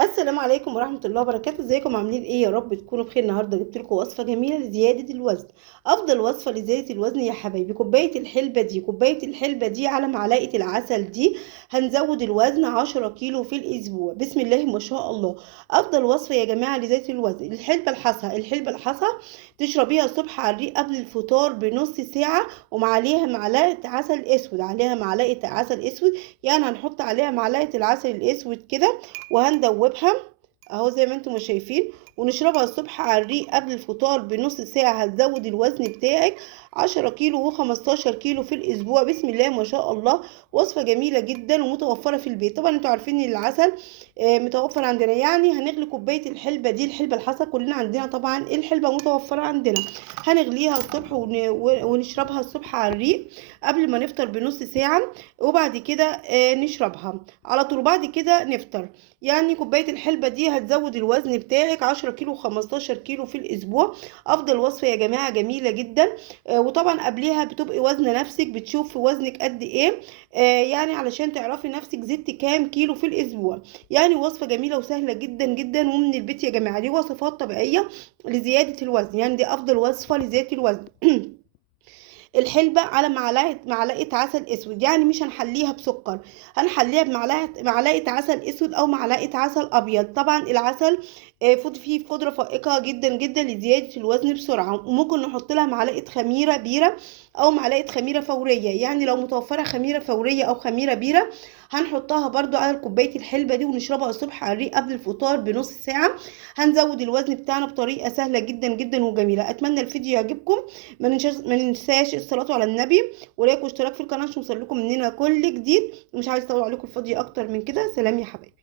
السلام عليكم ورحمة الله وبركاته، ازيكم عاملين ايه؟ يا رب تكونوا بخير. النهارده جبت لكم وصفة جميلة لزيادة الوزن. افضل وصفة لزيادة الوزن يا حبايبي كوباية الحلبة دي على معلقة العسل دي هنزود الوزن 10 كيلو في الاسبوع. بسم الله ما شاء الله. افضل وصفة يا جماعة لزيادة الوزن الحلبة الحصى تشربيها الصبح على الريق قبل الفطار بنص ساعة، ومعليها معلقة عسل اسود، يعني هنحط عليها معلقة العسل الاسود كده وهندوبها اهو زي ما انتم شايفين، ونشربها الصبح على الريق قبل الفطار بنص ساعة. هتزود الوزن بتاعك 10 كيلو و15 كيلو في الاسبوع. بسم الله ما شاء الله. وصفة جميلة جدا ومتوفرة في البيت. طبعا انتوا عارفين ان العسل متوفر عندنا. يعني هنغلي كوباية الحلبة دي، الحلبة الحصى كلنا عندنا طبعا الحلبة متوفرة عندنا. هنغليها الصبح ونشربها الصبح على الريق قبل ما نفطر بنص ساعة، وبعد كده نشربها على طول. بعد كده نفطر. يعني كوباية الحلبة دي هتزود الوزن بتاعك 10 كيلو 15 كيلو في الأسبوع. أفضل وصفة يا جماعة، جميلة جدا. وطبعا قبلها بتبقي وزن نفسك، بتشوفي وزنك قد إيه، يعني علشان تعرفي نفسك زدت كام كيلو في الأسبوع. يعني وصفة جميلة وسهلة جدا جدا ومن البيت يا جماعة. دي وصفات طبيعية لزيادة الوزن، يعني دي أفضل وصفة لزيادة الوزن. الحلبة على معلقة عسل اسود، يعني مش هنحليها بسكر، هنحليها بمعلقة عسل اسود او معلقة عسل ابيض. طبعا العسل فيه قدرة فائقة جدا جدا لزيادة الوزن بسرعة. وممكن نحط لها معلقة خميرة بيرة او معلقة خميرة فورية، يعني لو متوفرة خميرة فورية او خميرة بيرة هنحطها برضو على كوباية الحلبة دي ونشربها الصبح على الريق قبل الفطار بنص ساعة. هنزود الوزن بتاعنا بطريقة سهلة جدا جدا وجميلة. اتمنى الفيديو يعجبكم. ما ننساش الصلاة على النبي ولايك واشتراك في القناة عشان يوصل لكم مننا كل جديد. مش عايز اطول عليكم الفيديو اكتر من كده. سلام يا حبايبي.